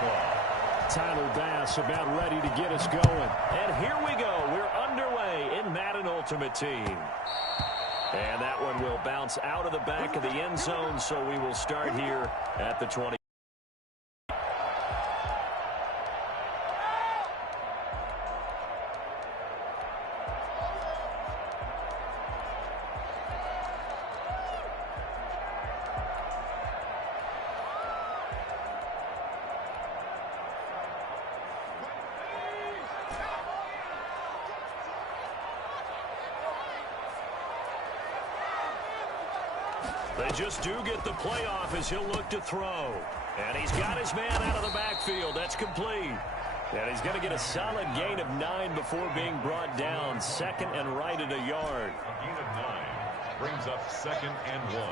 Tyler Bass about ready to get us going. And here we go. We're underway in Madden Ultimate Team. And that one will bounce out of the back of the end zone, so we will start here at the 20. They just do get the playoff as he'll look to throw. And he's got his man out of the backfield. That's complete. And he's going to get a solid gain of 9 before being brought down. Second and right at a yard. A gain of 9 brings up 2nd and 1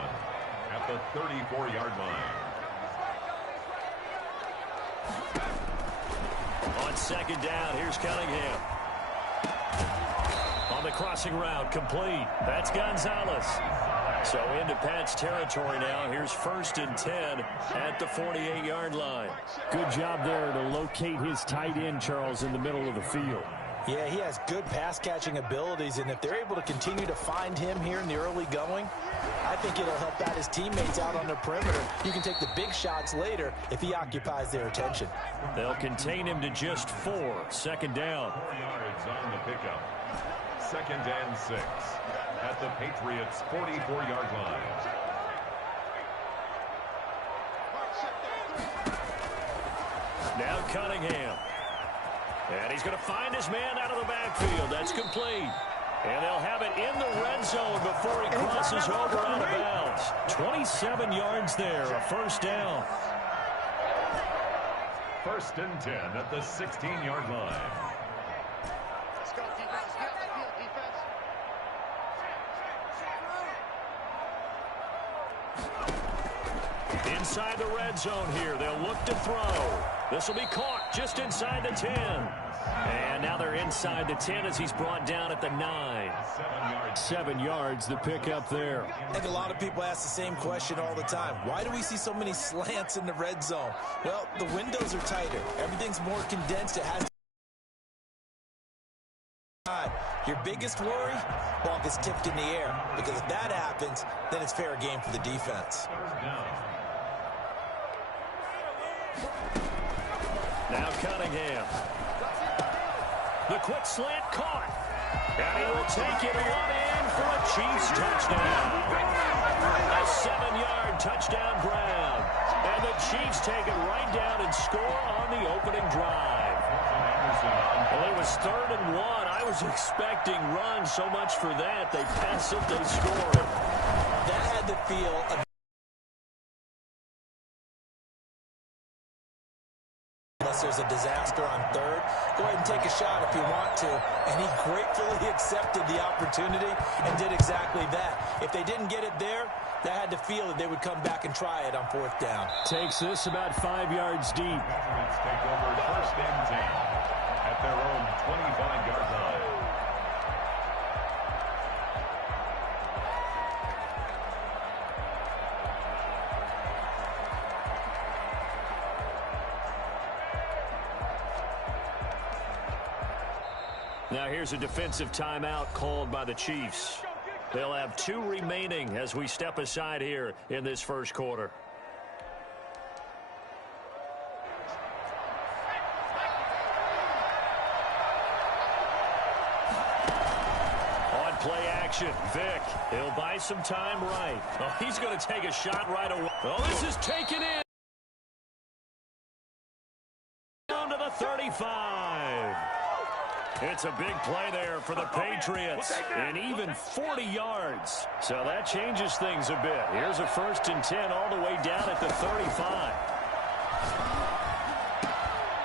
at the 34-yard line. On 2nd down, here's Cunningham. On the crossing route, complete. That's Gonzalez. So into Pat's territory now. Here's 1st and 10 at the 48-yard line. Good job there to locate his tight end, Charles, in the middle of the field. Yeah, he has good pass-catching abilities, and if they're able to continue to find him here in the early going, I think it'll help out his teammates out on the perimeter. You can take the big shots later if he occupies their attention. They'll contain him to just 4. 2nd down. 4 yards on the pickup. 2nd and 6 at the Patriots' 44-yard line. Now Cunningham. And he's going to find his man out of the backfield. That's complete. And they'll have it in the red zone before he crosses over out of bounds. 27 yards there, a 1st down. 1st and 10 at the 16-yard line. Inside the red zone here. They'll look to throw. This will be caught just inside the 10. And now they're inside the 10 as he's brought down at the 9. 7 yards, the pickup there. I think a lot of people ask the same question all the time. Why do we see so many slants in the red zone? Well, the windows are tighter. Everything's more condensed. It has your biggest worry, ball gets tipped in the air. Because if that happens, then it's fair game for the defense. Now Cunningham. The quick slant caught. And he will take it one in for a Chiefs touchdown. A 7-yard touchdown grab. And the Chiefs take it right down and score on the opening drive. Well, it was 3rd and 1. I was expecting run so much for that. They pass it, they score it. That had to feel unless there's a disaster on 3rd. Go ahead and take a shot if you want to. And he gratefully accepted the opportunity and did exactly that. If they didn't get it there, they had to feel that they would come back and try it on 4th down. Takes this about 5 yards deep. Patriots take over 1st and 10 at their own 25-yard line. Now here's a defensive timeout called by the Chiefs. They'll have 2 remaining as we step aside here in this 1st quarter. On play action, Vick. He'll buy some time right. Oh, he's going to take a shot right away. Oh, this is taken in. Down to the 35. It's a big play there for the Patriots, and even 40 yards. So that changes things a bit. Here's a 1st and 10 all the way down at the 35.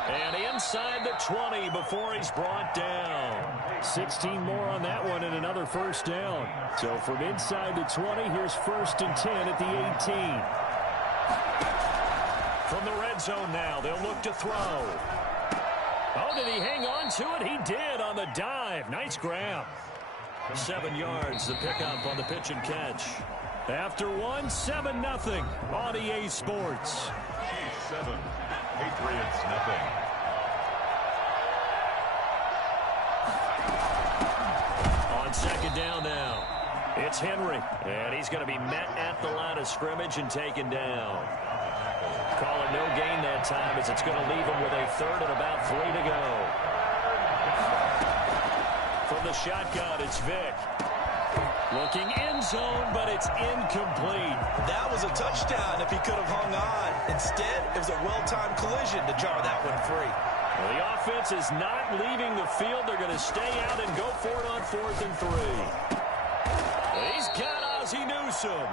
And inside the 20 before he's brought down. 16 more on that one and another 1st down. So from inside the 20, here's 1st and 10 at the 18. From the red zone now, they'll look to throw. Oh, did he hang on to it? He did on the dive. Nice grab. 7 yards, the pickup on the pitch and catch. After one, 7-0 on EA Sports. 7. Patriots, nothing. On second down now, it's Henry, and he's going to be met at the line of scrimmage and taken down. Call it no gain that time, as it's going to leave him with a third and about 3 to go. From the shotgun, it's Vick. Looking end zone, but it's incomplete. That was a touchdown if he could have hung on. Instead, it was a well-timed collision to jar that one free. Well, the offense is not leaving the field. They're going to stay out and go for it on 4th and 3. He's got Ozzie Newsome.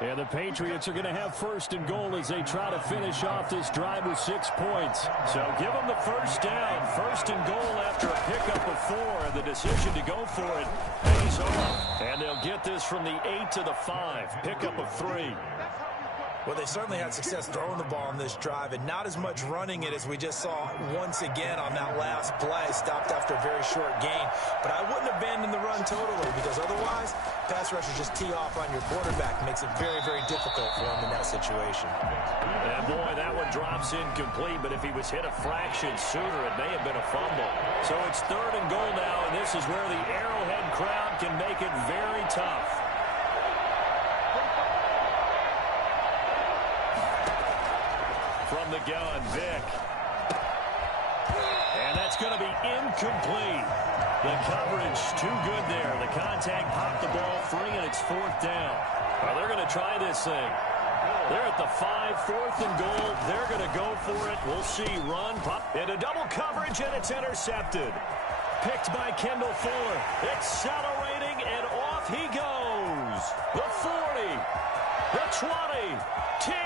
And the Patriots are going to have 1st and goal as they try to finish off this drive with 6 points. So give them the first down. 1st and goal after a pickup of 4. And the decision to go for it pays off. And they'll get this from the 8 to the 5. Pickup of 3. Well, they certainly had success throwing the ball on this drive, and not as much running it as we just saw once again on that last play. Stopped after a very short gain. But I wouldn't abandon the run totally, because otherwise, pass rushers just tee off on your quarterback. It makes it very, very difficult for him in that situation. And boy, that one drops incomplete, but if he was hit a fraction sooner, it may have been a fumble. So it's 3rd and goal now, and this is where the Arrowhead crowd can make it very tough. From the gun, Vick. And that's going to be incomplete. The coverage too good there. The contact popped the ball free, and it's 4th down. Well, they're going to try this thing. They're at the 5, 4th and goal. They're going to go for it. We'll see. Run, pop, into double coverage, and it's intercepted. Picked by Kendall Fuller. Accelerating, and off he goes. The 40, the 20, 10.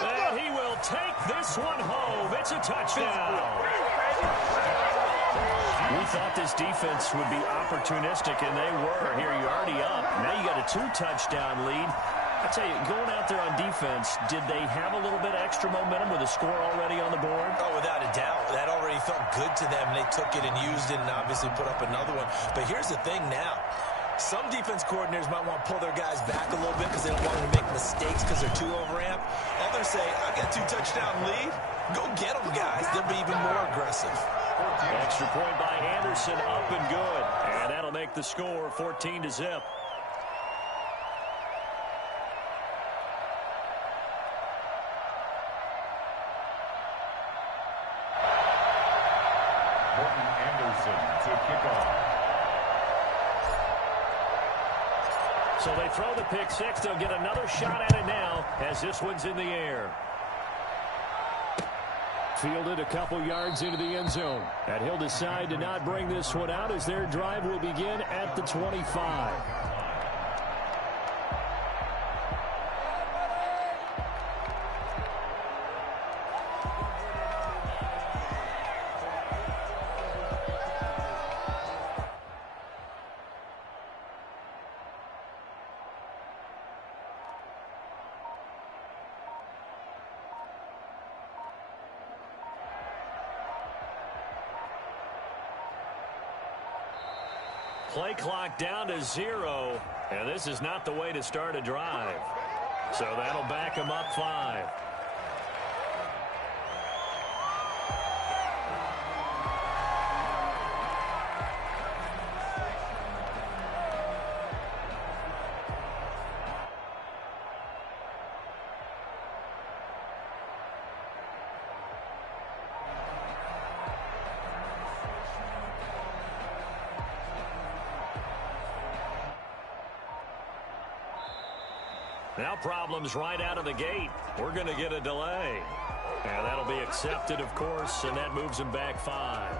And he will take this one home. It's a touchdown. We thought this defense would be opportunistic, and they were. Here, you're already up. Now you got a 2-touchdown lead. I tell you, going out there on defense, did they have a little bit of extra momentum with a score already on the board? Oh, without a doubt. That already felt good to them. They took it and used it and obviously put up another one. But here's the thing now. Some defense coordinators might want to pull their guys back a little bit because they don't want them to make mistakes because they're too overamped. Others say, I've got a 2-touchdown lead. Go get them, guys. They'll be even more aggressive. Extra point by Anderson, up and good. And that'll make the score 14-0. So they throw the pick 6. They'll get another shot at it now as this one's in the air. Fielded a couple yards into the end zone. And he'll decide to not bring this one out as their drive will begin at the 25. Play clock down to 0, and this is not the way to start a drive. So that'll back him up 5. Now problems right out of the gate. We're going to get a delay. And that'll be accepted, of course, and that moves him back 5.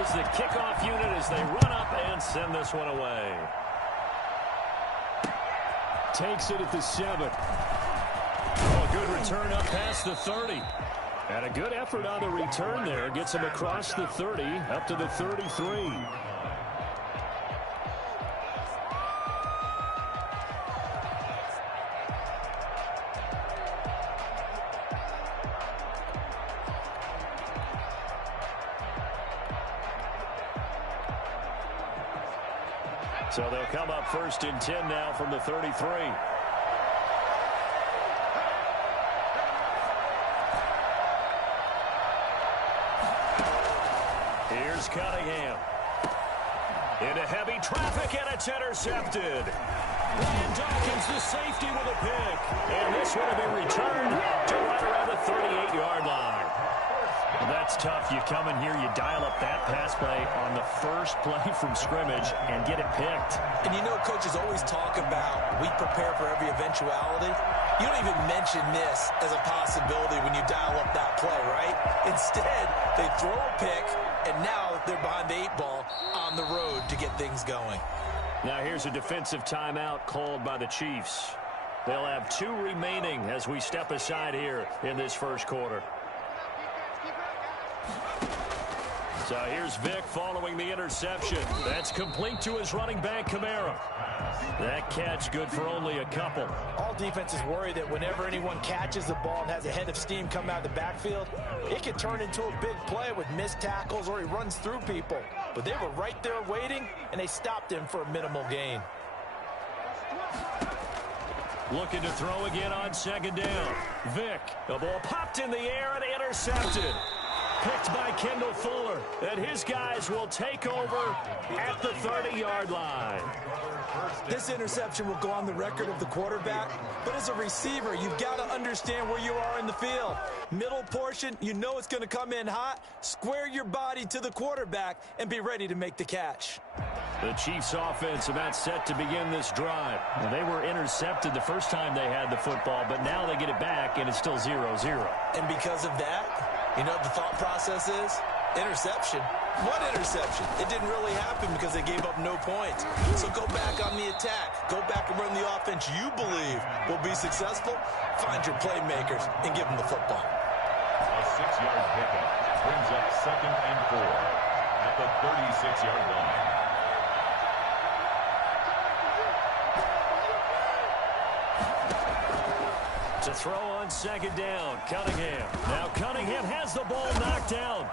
is the kickoff unit as they run up and send this one away. Takes it at the 7. Oh, a good return up past the 30. And a good effort on the return there. Gets him across the 30, up to the 33. So they'll come up 1st and 10 now from the 33. Here's Cunningham. Into heavy traffic, and it's intercepted. Ryan Dawkins, the safety, with a pick. And this one will be returned to right around the 38-yard line. Well, that's tough. You come in here, you dial up that pass play on the first play from scrimmage and get it picked. And you know, coaches always talk about we prepare for every eventuality. You don't even mention this as a possibility when you dial up that play, right? Instead, they throw a pick, and now they're behind the 8 ball on the road to get things going. Now here's a defensive timeout called by the Chiefs. They'll have 2 remaining as we step aside here in this first quarter. So here's Vic following the interception. That's complete to his running back, Kamara. That catch good for only a couple. All defenses worry that whenever anyone catches the ball and has a head of steam coming out of the backfield, it can turn into a big play with missed tackles or he runs through people. But they were right there waiting, and they stopped him for a minimal gain. Looking to throw again on 2nd down. Vic, the ball popped in the air and intercepted. Picked by Kendall Fuller, and his guys will take over at the 30-yard line. This interception will go on the record of the quarterback, but as a receiver, you've got to understand where you are in the field. Middle portion, you know it's going to come in hot. Square your body to the quarterback and be ready to make the catch. The Chiefs offense about set to begin this drive. Well, they were intercepted the first time they had the football, but now they get it back, and it's still 0-0. And because of that, you know what the thought process is? Interception. What interception? It didn't really happen because they gave up no points. So go back on the attack. Go back and run the offense you believe will be successful. Find your playmakers and give them the football. A 6-yard pickup brings up 2nd and 4 at the 36-yard line. To throw on 2nd down, Cunningham. Now Cunningham has the ball knocked down.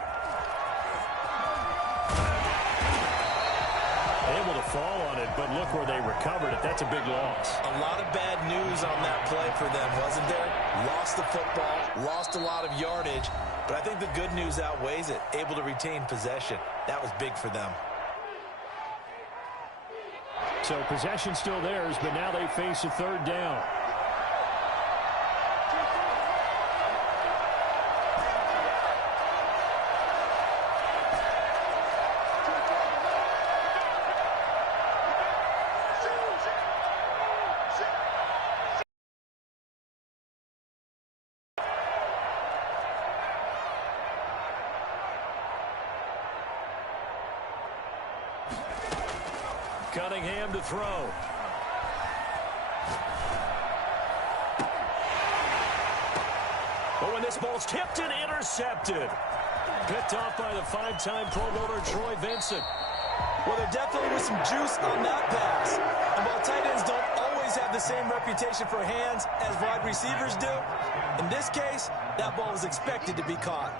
Able to fall on it, but look where they recovered it. That's a big loss. A lot of bad news on that play for them, wasn't there? Lost the football, lost a lot of yardage, but I think the good news outweighs it. Able to retain possession. That was big for them. So possession still theirs, but now they face a 3rd down. Cunningham to throw. But when this ball's tipped and intercepted. Picked off by the 5-time Pro Bowler Troy Vincent. Well, there definitely was some juice on that pass. And while tight ends don't always have the same reputation for hands as wide receivers do, in this case, that ball was expected to be caught.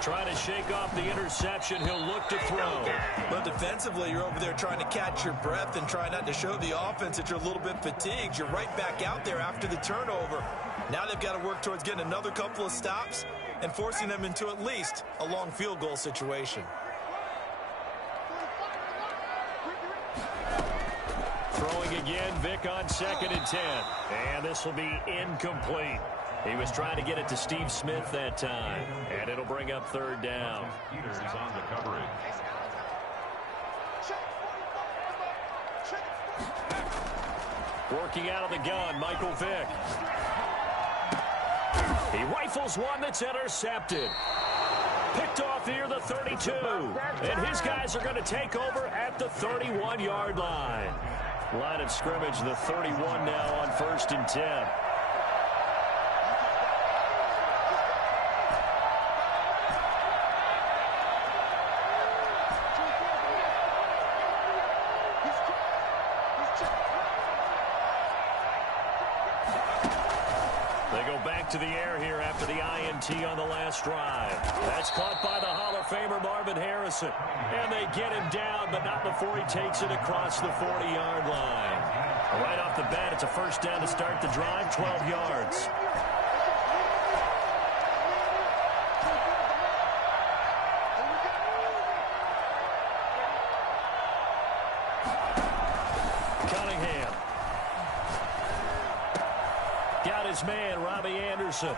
Trying to shake off the interception. He'll look to throw. But defensively, you're over there trying to catch your breath and try not to show the offense that you're a little bit fatigued. You're right back out there after the turnover. Now they've got to work towards getting another couple of stops and forcing them into at least a long field goal situation. Throwing again, Vic on 2nd and 10. And this will be incomplete. He was trying to get it to Steve Smith that time. And it'll bring up 3rd down. Peters on the coverage. Working out of the gun, Michael Vick. He rifles one that's intercepted. Picked off here the 32. And his guys are going to take over at the 31-yard line. Line of scrimmage, the 31 now on 1st and 10. They go back to the air here after the INT on the last drive. That's caught by the Hall of Famer Marvin Harrison. And they get him down, but not before he takes it across the 40-yard line. Right off the bat, it's a first down to start the drive, 12 yards. Cunningham. Got his man, Robbie Anderson.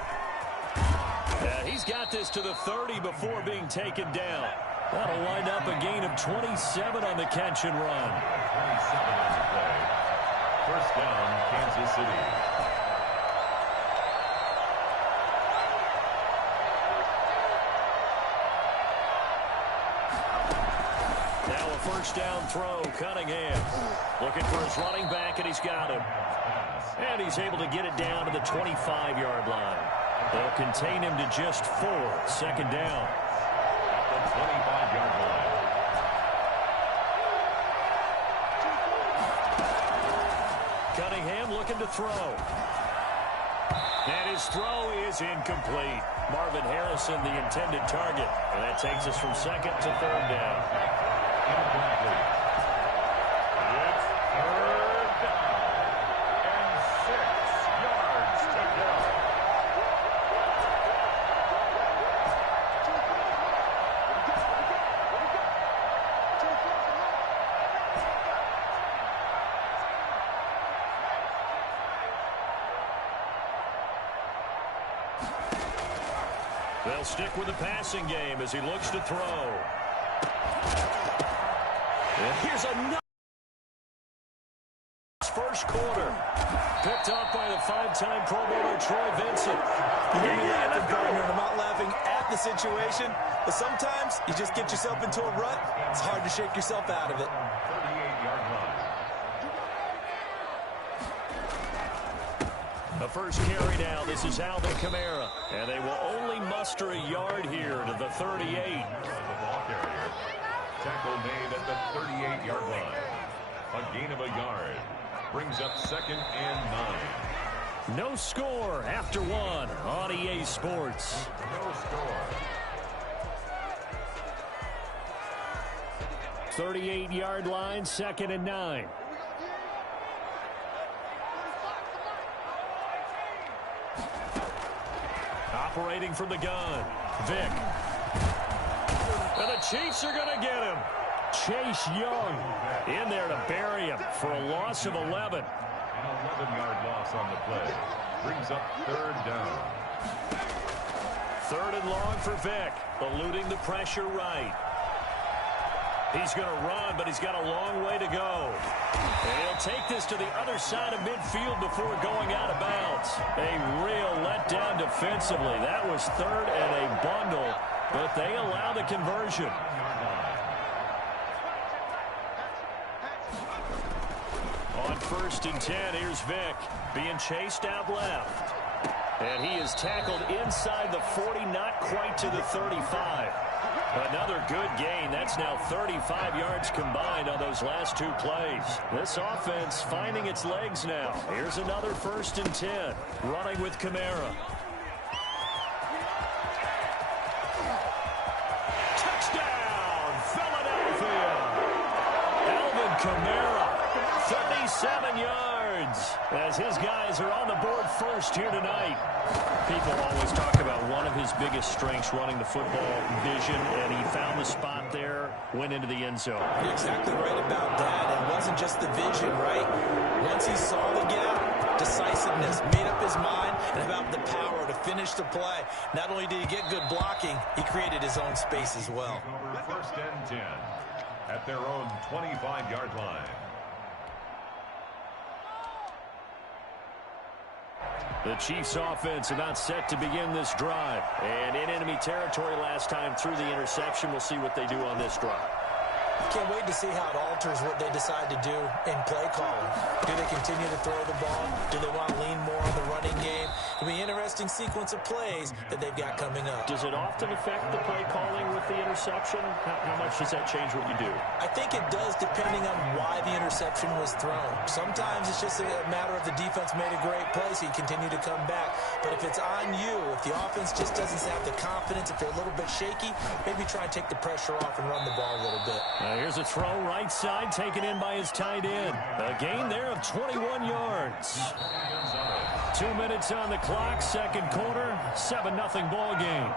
He's got this to the 30 before being taken down. That'll wind up a gain of 27 on the catch and run. 27 on the play. First down, Kansas City. Now a first down throw, Cunningham. Looking for his running back, and he's got him. And he's able to get it down to the 25-yard line. They'll contain him to just 4. Second down. At the 25-yard line. Cunningham looking to throw. And his throw is incomplete. Marvin Harrison, the intended target. And that takes us from second to third down. Incomplete. It's third down. And 6 yards to go. They'll stick with the passing game as he looks to throw. And here's another first quarter. Picked up by the 5-time Pro Bowler Troy Vincent. You hear me laughing, partner, and I'm not laughing at the situation, but sometimes you just get yourself into a rut. It's hard to shake yourself out of it. 38-yard line. The first carry now. This is Alvin Kamara. And they will only muster a yard here to the 38. The ball carrier. Tackle made at the 38-yard line. A gain of a yard. Brings up 2nd and 9. No score after 1 on EA Sports. No score. 38-yard line, 2nd and 9. Operating from the gun, Vic. And the Chiefs are going to get him. Chase Young in there to bury him for a loss of 11. An 11-yard loss on the play. Brings up 3rd down. 3rd and long for Vic, eluding the pressure right. He's going to run, but he's got a long way to go. And he'll take this to the other side of midfield before going out of bounds. A real letdown defensively. That was 3rd and a bundle, but they allow the conversion. On 1st and 10, here's Vic being chased out left. And he is tackled inside the 40, not quite to the 35. Another good gain. That's now 35 yards combined on those last 2 plays. This offense finding its legs now. Here's another 1st and 10. Running with Kamara. Touchdown, Philadelphia. Alvin Kamara, 37 yards. As his guys are on the board first here tonight. People always talk about one of his biggest strengths, running the football, vision, and he found the spot there, went into the end zone. You're exactly right about that. It wasn't just the vision, right? Once he saw the gap, decisiveness, made up his mind, and about the power to finish the play. Not only did he get good blocking, he created his own space as well. Over 1st and 10 at their own 25-yard line. The Chiefs offense about set to begin this drive. And in enemy territory last time through the interception. We'll see what they do on this drive. Can't wait to see how it alters what they decide to do in play calling. Do they continue to throw the ball? Do they want to lean more on the running game? It'll be an interesting sequence of plays that they've got coming up. Does it often affect the play calling with the interception? How much does that change what you do? I think it does, depending on why the interception was thrown. Sometimes it's just a matter of the defense made a great play, so you continue to come back. But if it's on you, if the offense just doesn't have the confidence, if they're a little bit shaky, maybe try and take the pressure off and run the ball a little bit. Here's a throw right side taken in by his tight end. A gain there of 21 yards. 2 minutes on the clock, second quarter, 7-0 ball game.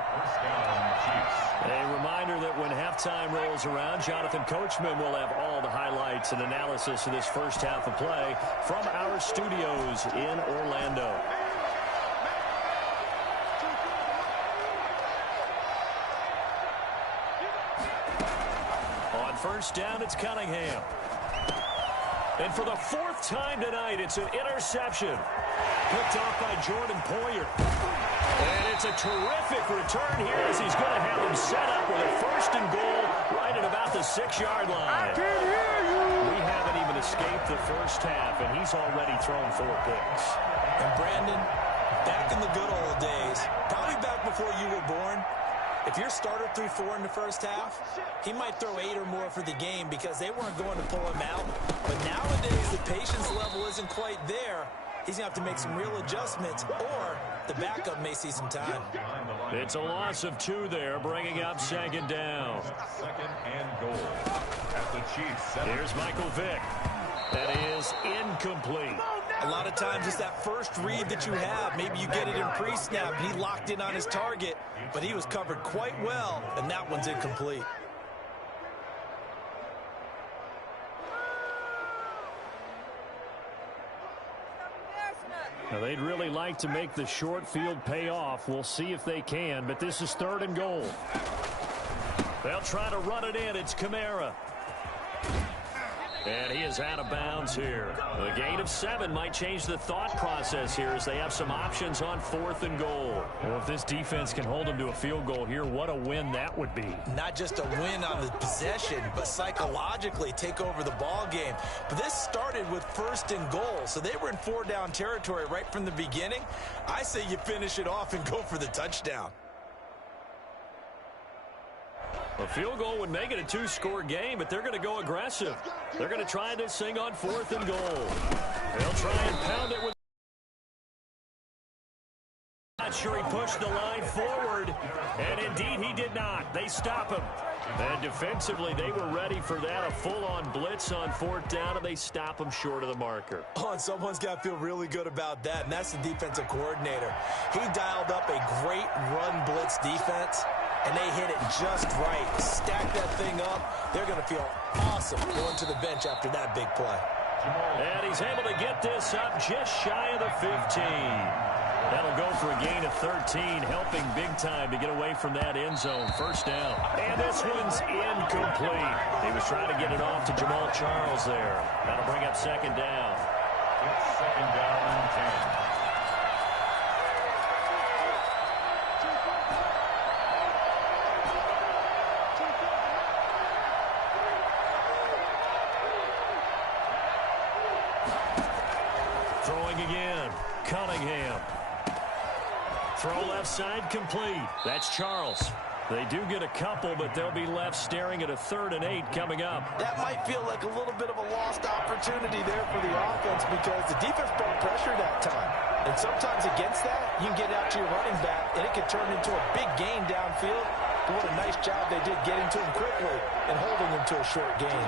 A reminder that when halftime rolls around, Jonathan Coachman will have all the highlights and analysis of this first half of play from our studios in Orlando. First down, it's Cunningham. And for the fourth time tonight, it's an interception. Picked off by Jordan Poyer. And it's a terrific return here as he's going to have him set up with a first and goal right at about the 6-yard line. I can hear you. We haven't even escaped the first half, and he's already thrown 4 picks. And Brandon, back in the good old days, probably back before you were born, if your starter threw 4 in the first half, he might throw 8 or more for the game because they weren't going to pull him out. But nowadays, the patience level isn't quite there. He's going to have to make some real adjustments, or the backup may see some time. It's a loss of 2 there, bringing up second down. Second and goal at the Chiefs. Here's Michael Vick. That is incomplete. A lot of times it's that first read that you have. Maybe you get it in pre-snap, and he locked in on his target, but he was covered quite well, and that one's incomplete. Now, they'd really like to make the short field pay off. We'll see if they can, but this is 3rd and goal. They'll try to run it in. It's Kamara. And he is out of bounds here. The gain of 7 might change the thought process here as they have some options on 4th and goal. Well, if this defense can hold them to a field goal here, what a win that would be. Not just a win on the possession, but psychologically take over the ball game. But this started with 1st and goal, so they were in 4-down territory right from the beginning. I say you finish it off and go for the touchdown. A field goal would make it a 2-score game, but they're going to go aggressive. They're going to try this thing on 4th and goal. They'll try and pound it with... Not sure he pushed the line forward, and indeed he did not. They stop him. And defensively, they were ready for that, a full-on blitz on 4th down, and they stop him short of the marker. Oh, and someone's got to feel really good about that, and that's the defensive coordinator. He dialed up a great run blitz defense, and they hit it just right. Stack that thing up. They're going to feel awesome going to the bench after that big play. And he's able to get this up just shy of the 15. That'll go for a gain of 13, helping big time to get away from that end zone. First down. And this one's incomplete. He was trying to get it off to Jamal Charles there. That'll bring up second down. It's second down and 10. Throwing again, Cunningham. Throw left side complete. That's Charles. They do get a couple, but they'll be left staring at a 3rd and 8 coming up. That might feel like a little bit of a lost opportunity there for the offense because the defense brought pressure that time. And sometimes against that, you can get out to your running back, and it can turn into a big gain downfield. But what a nice job they did getting to him quickly and holding him to a short gain.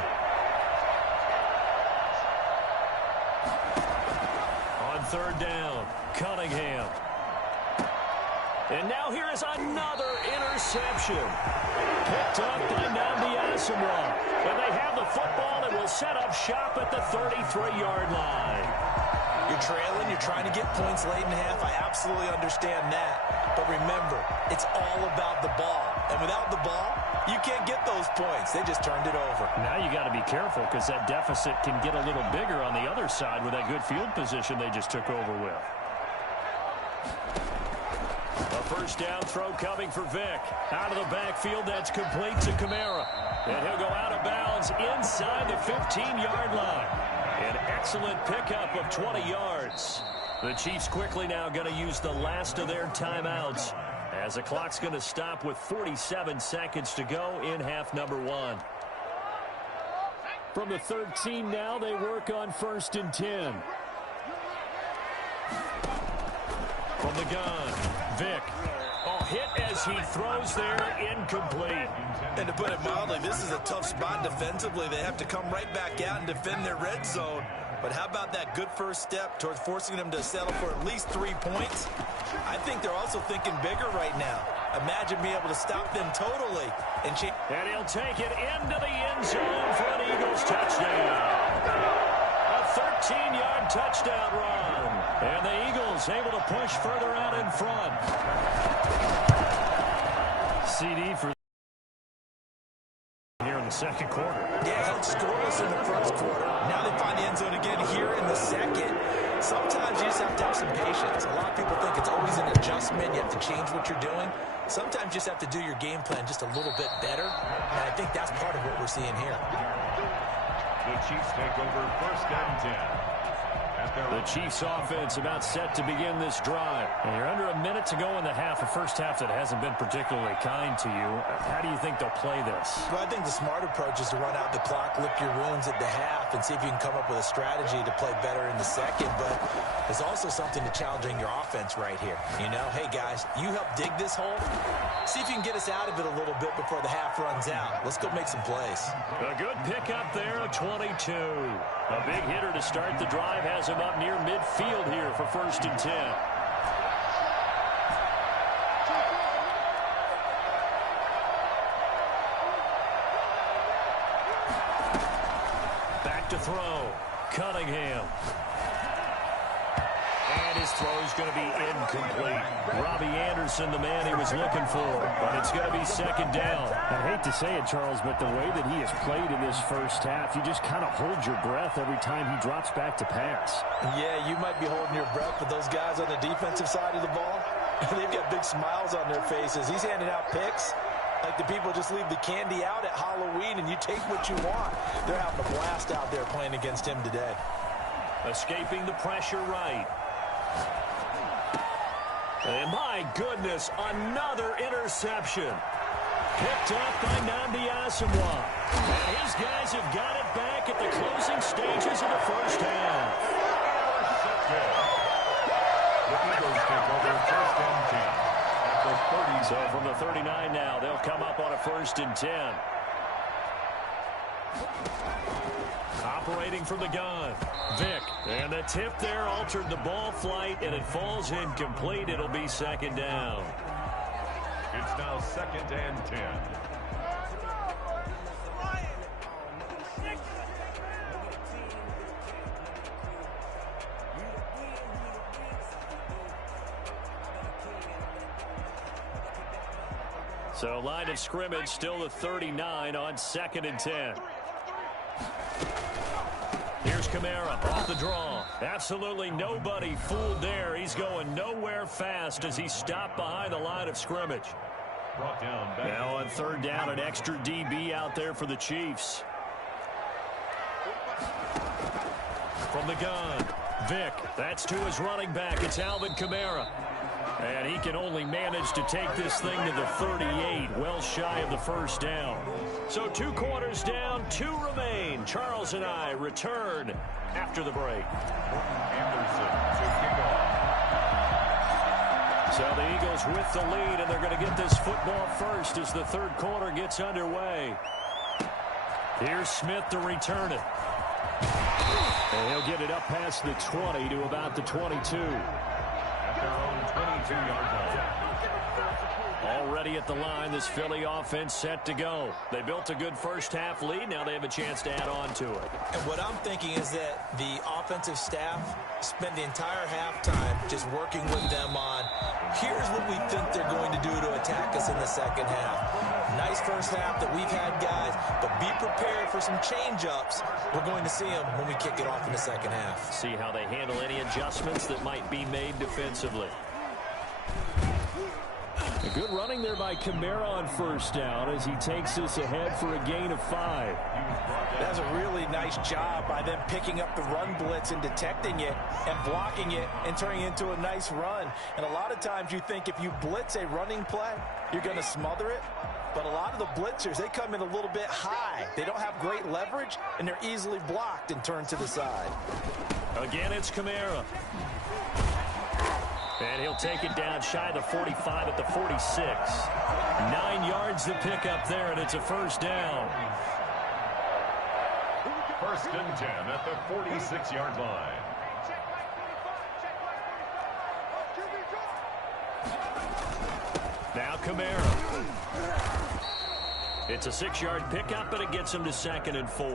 On 3rd down, Cunningham. And now here is another interception. Picked up by Nnamdi Asomugha. And they have the football and will set up shop at the 33-yard line. You're trailing, you're trying to get points late in the half. I absolutely understand that. But remember, it's all about the ball. And without the ball, you can't get those points. They just turned it over. Now you got to be careful because that deficit can get a little bigger on the other side with that good field position they just took over with. A first down throw coming for Vick. Out of the backfield, that's complete to Kamara. And he'll go out of bounds inside the 15-yard line. An excellent pickup of 20 yards. The Chiefs quickly now going to use the last of their timeouts as the clock's going to stop with 47 seconds to go in half number 1. From the 13 now, they work on 1st and 10. From the gun, Vick. Oh, hit as he throws there, incomplete. And to put it mildly, this is a tough spot defensively. They have to come right back out and defend their red zone. But how about that good first step towards forcing them to settle for at least 3 points? I think they're also thinking bigger right now. Imagine being able to stop them totally. And he'll take it into the end zone for an Eagles touchdown. A 13-yard touchdown run. And the Eagles able to push further out in front. CD for here in the second quarter. Yeah, held scoreless in the first quarter. Now they find the end zone again here in the second. Sometimes you just have to have some patience. A lot of people think it's always an adjustment. You have to change what you're doing. Sometimes you just have to do your game plan just a little bit better. And I think that's part of what we're seeing here. The Chiefs take over 1st and 10. The Chiefs offense about set to begin this drive. And you're under a minute to go in the half, a first half that hasn't been particularly kind to you. How do you think they'll play this? Well, I think the smart approach is to run out the clock, lick your wounds at the half, and see if you can come up with a strategy to play better in the second. But there's also something to challenging your offense right here. You know, hey, guys, you help dig this hole. See if you can get us out of it a little bit before the half runs out. Let's go make some plays. A good pickup there, a 22. A big hitter to start the drive has him up near midfield here for 1st and 10. Back to throw. Cunningham. And his throw is going to be incomplete. Robbie Anderson, the man he was looking for. But it's going to be 2nd down. I hate to say it, Charles, but the way that he has played in this first half, you just kind of hold your breath every time he drops back to pass. Yeah, you might be holding your breath, but those guys on the defensive side of the ball, they've got big smiles on their faces. He's handing out picks like the people just leave the candy out at Halloween and you take what you want. They're having a blast out there playing against him today. Escaping the pressure right. And my goodness, another interception. Picked up by Nnamdi Asomugha. And his guys have got it back at the closing stages of the first half. The Eagles take over 1st and 10. At the 30. So from the 39 now, they'll come up on a 1st and 10. Operating from the gun, Vick. And the tip there altered the ball flight, and it falls incomplete. It'll be 2nd down. It's now 2nd and 10. So line of scrimmage still the 39 on 2nd and 10. Here's Kamara off the draw. Absolutely nobody fooled there. He's going nowhere fast as he stopped behind the line of scrimmage. Brought down back. Now on 3rd down, an extra DB out there for the Chiefs. From the gun, Vick. That's to his running back. It's Alvin Kamara. And he can only manage to take this thing to the 38, well shy of the 1st down. So 2 quarters down, 2 remain. Charles and I return after the break. Anderson to kick off. So the Eagles with the lead, and they're going to get this football first as the 3rd quarter gets underway. Here's Smith to return it. And he'll get it up past the 20 to about the 22. At their own 22-yard line. Already at the line, this Philly offense set to go. They built a good first half lead. Now they have a chance to add on to it. And what I'm thinking is that the offensive staff spend the entire halftime just working with them on, here's what we think they're going to do to attack us in the second half. Nice first half that we've had, guys, but be prepared for some change-ups. We're going to see them when we kick it off in the second half. See how they handle any adjustments that might be made defensively. Good running there by Kamara on first down as he takes this ahead for a gain of 5. That's a really nice job by them picking up the run blitz and detecting it and blocking it and turning it into a nice run. And a lot of times you think if you blitz a running play, you're going to smother it. But a lot of the blitzers, they come in a little bit high. They don't have great leverage, and they're easily blocked and turned to the side. Again, it's Kamara. And he'll take it down shy of the 45 at the 46. 9 yards to pick up there, and it's a first down. First and 10 at the 46-yard line. Now Kamara. It's a 6-yard pickup, but it gets him to 2nd and 4.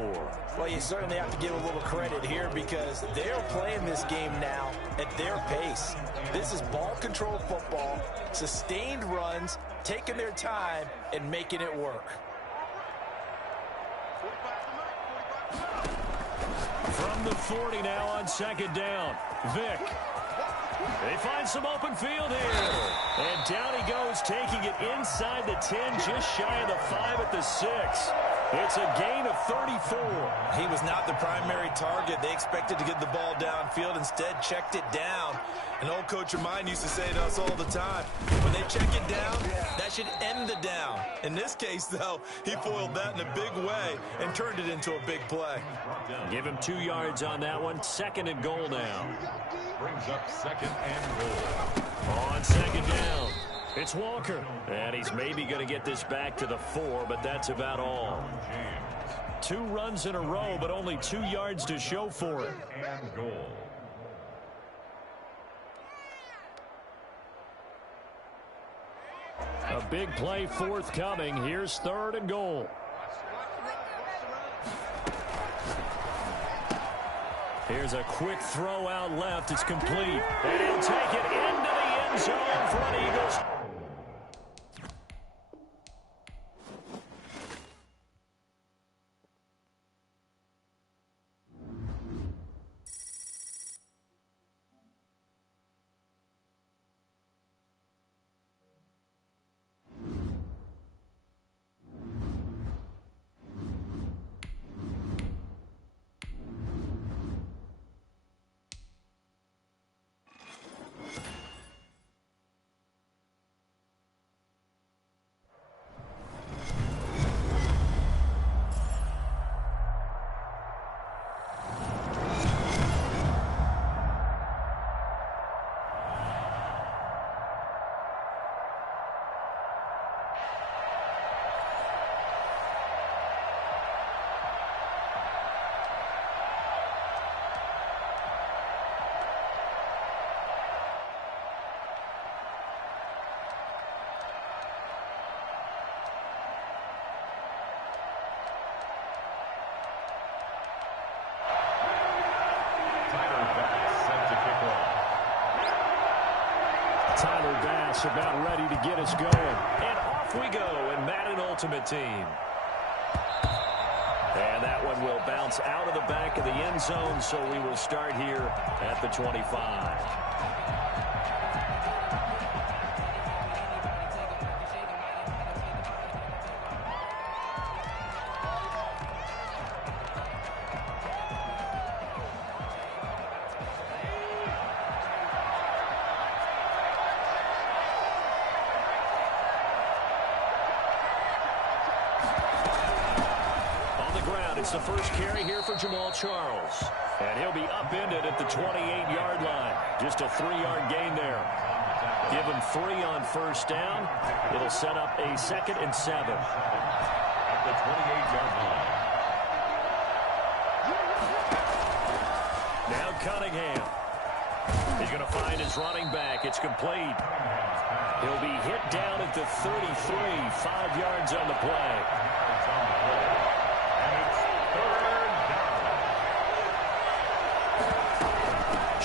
Well, you certainly have to give a little credit here because they're playing this game now at their pace. This is ball control football, sustained runs, taking their time, and making it work. From the 40 now on 2nd down. Vick. They find some open field here. And down he goes, taking it inside the 10, just shy of the 5 at the 6. It's a gain of 34. He was not the primary target. They expected to get the ball downfield, instead checked it down. An old coach of mine used to say to us all the time, when they check it down, that should end the down. In this case, though, he foiled that in a big way and turned it into a big play. Give him 2 yards on that one. 2nd and goal now. Brings up 2nd and goal. On 2nd down, it's Walker. And he's maybe going to get this back to the 4, but that's about all. 2 runs in a row, but only 2 yards to show for it. And goal. A big play forthcoming. Here's 3rd and goal. Here's a quick throw out left. It's complete. And he'll take it into the end zone for an Eagles. Tyler Bass about ready to get us going. And off we go in Madden Ultimate Team. And that one will bounce out of the back of the end zone, so we will start here at the 25. It's the first carry here for Jamal Charles. And he'll be upended at the 28-yard line. Just a 3-yard gain there. Give him 3 on first down. It'll set up a 2nd and 7. At the 28-yard line. Now Cunningham. He's going to find his running back. It's complete. He'll be hit down at the 33. 5 yards on the play.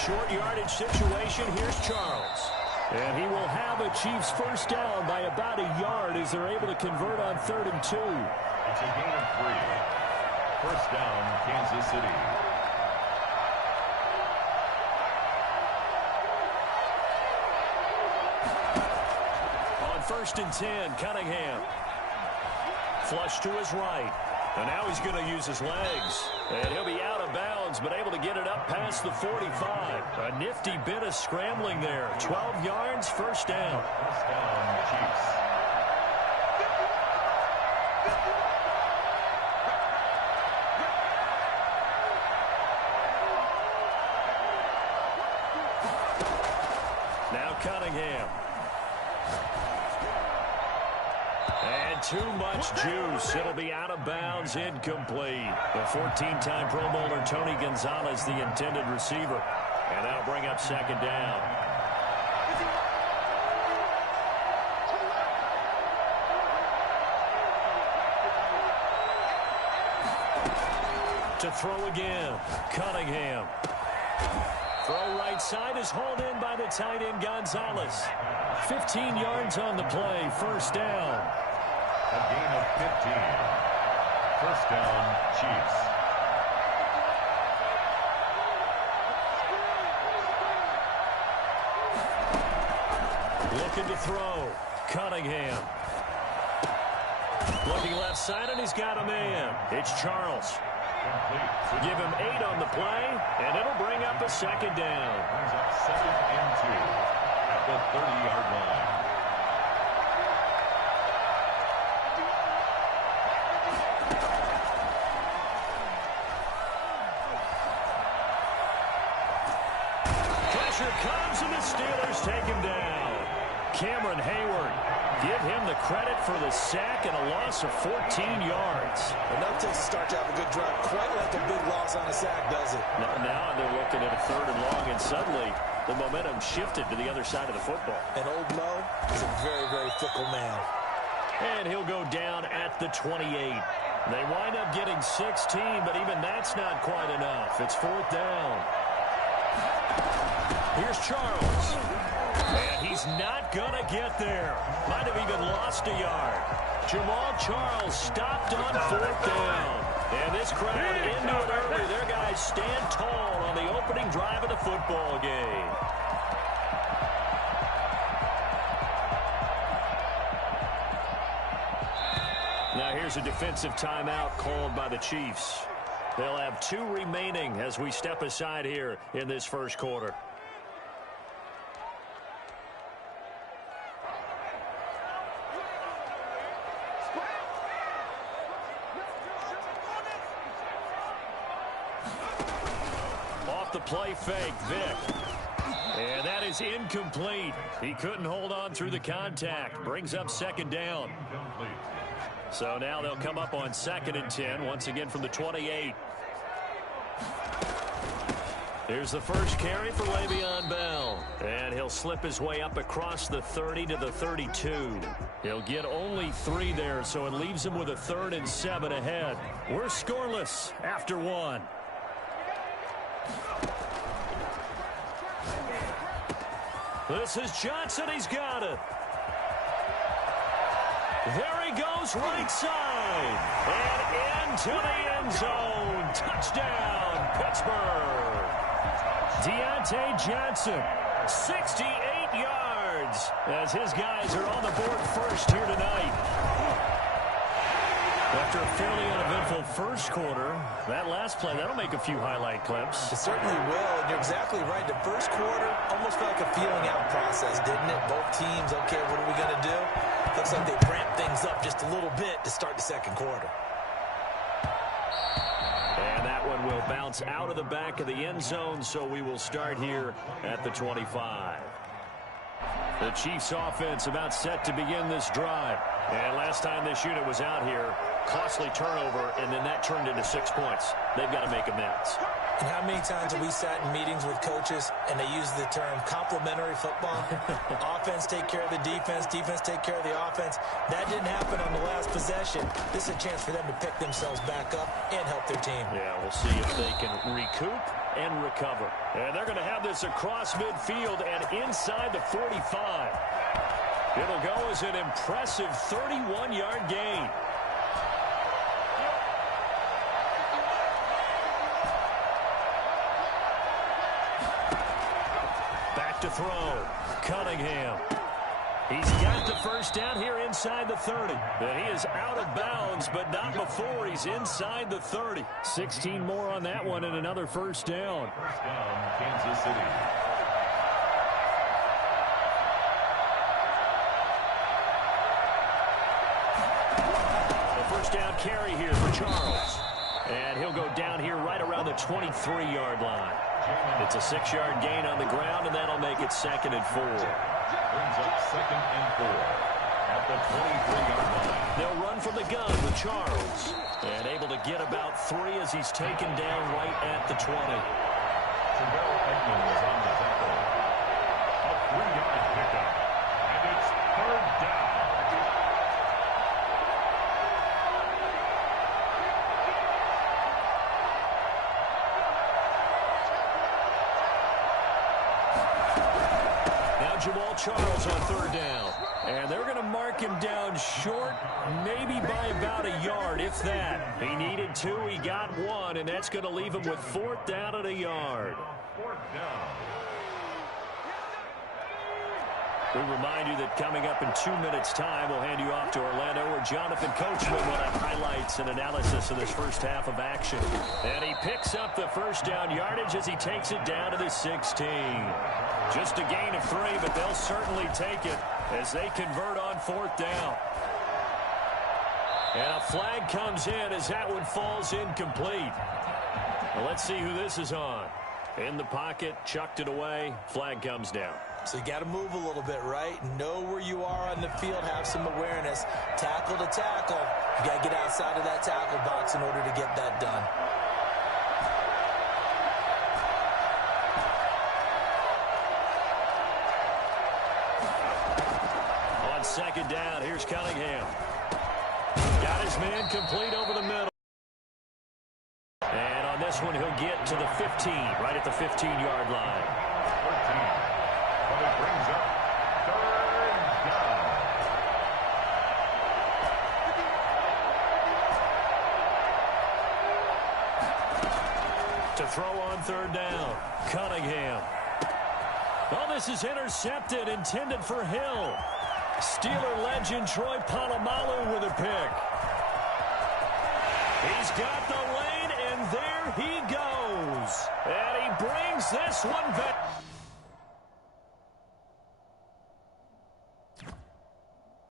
Short yardage situation. Here's Charles. And he will have a Chiefs first down by about a yard as they're able to convert on 3rd and 2. It's a gain of 3. First down, Kansas City. On first and 10, Cunningham. Flush to his right. And now he's going to use his legs. And he'll be out of bounds, but able to get it up past the 45. A nifty bit of scrambling there. 12 yards, first down. First down, Chiefs. Now Cunningham. And too much juice. It'll be out of bounds, incomplete. The 14-time Pro Bowler Tony Gonzalez, the intended receiver. And that'll bring up second down. To throw again, Cunningham. Throw right side is hauled in by the tight end Gonzalez. 15 yards on the play, first down. A gain of 15. First down, Chiefs. Looking to throw, Cunningham. Looking left side, and he's got a man. It's Charles. Give him 8 on the play, and it'll bring up a second down. Brings up second and 2 at the 30-yard line. Pressure comes, and the Steelers take him down. Cameron Hayward. Give him the credit for the sack and a loss of 14 yards. Enough to start to have a good drive. Quite like a big loss on a sack, does it? Now they're looking at a third and long, and suddenly the momentum shifted to the other side of the football. And Old Mo is a very, very fickle man. And he'll go down at the 28. They wind up getting 16, but even that's not quite enough. It's fourth down. Here's Charles. And he's not going to get there. Might have even lost a yard. Jamal Charles stopped on fourth down. And this crowd into it early. Their guys stand tall on the opening drive of the football game. Now here's a defensive timeout called by the Chiefs. They'll have 2 remaining as we step aside here in this first quarter. Off the play fake, Vick. And that is incomplete. He couldn't hold on through the contact. Brings up second down. So now they'll come up on second and 10, once again from the 28. Here's the first carry for Le'Veon Bell. And he'll slip his way up across the 30 to the 32. He'll get only 3 there, so it leaves him with a 3rd and 7 ahead. We're scoreless after 1. This is Johnson. He's got it. There he goes, right side. And into the end zone. Touchdown, Pittsburgh. Deontay Johnson, 68 yards, as his guys are on the board first here tonight. After a fairly uneventful first quarter, that last play, that'll make a few highlight clips. It certainly will, and you're exactly right. The first quarter almost felt like a feeling out process, didn't it? Both teams, okay, what are we going to do? Looks like they ramped things up just a little bit to start the second quarter. And that one will bounce out of the back of the end zone, so we will start here at the 25. The Chiefs offense about set to begin this drive. And last time this unit was out here, costly turnover, and then that turned into 6 points. They've got to make amends. And how many times have we sat in meetings with coaches and they use the term complementary football? Offense take care of the defense, defense take care of the offense. That didn't happen on the last possession. This is a chance for them to pick themselves back up and help their team. Yeah, we'll see if they can recoup and recover. And they're going to have this across midfield and inside the 45. It'll go as an impressive 31-yard gain. Back to throw. Cunningham. He's got the first down here inside the 30. And he is out of bounds, but not before he's inside the 30. 16 more on that one and another first down. First down, Kansas City. The first down carry here for Charles. And he'll go down here right around the 23-yard line. It's a 6-yard gain on the ground, and that'll make it 2nd and 4. Brings up 2nd and 4 at the 23-yard line. They'll run from the gun with Charles. And able to get about 3 as he's taken down right at the 20. Terrell Edmonds on the tackle. A 3-yard pickup. And it's 3rd down. Jamal Charles on 3rd down. And they're going to mark him down short, maybe by about a yard, if that. He needed 2, he got 1, and that's going to leave him with 4th down and a yard. 4th down. We remind you that coming up in 2 minutes' time, we'll hand you off to Orlando, where Jonathan Coachman will have highlights and analysis of this first half of action. And he picks up the first down yardage as he takes it down to the 16. Just a gain of 3, but they'll certainly take it as they convert on 4th down. And a flag comes in as that one falls incomplete. Well, let's see who this is on. In the pocket, chucked it away, flag comes down. So you got to move a little bit, right? Know where you are on the field, have some awareness. Tackle to tackle. You got to get outside of that tackle box in order to get that done. On 2nd down, here's Cunningham. Got his man complete over the middle. And on this one, he'll get to the 15, right at the 15-yard line. 14. But it brings up 3rd down. To throw on 3rd down, Cunningham. Oh, this is intercepted, intended for Hill. Steeler legend Troy Polamalu with a pick. He's got the lane, and there he goes. And he brings this one back.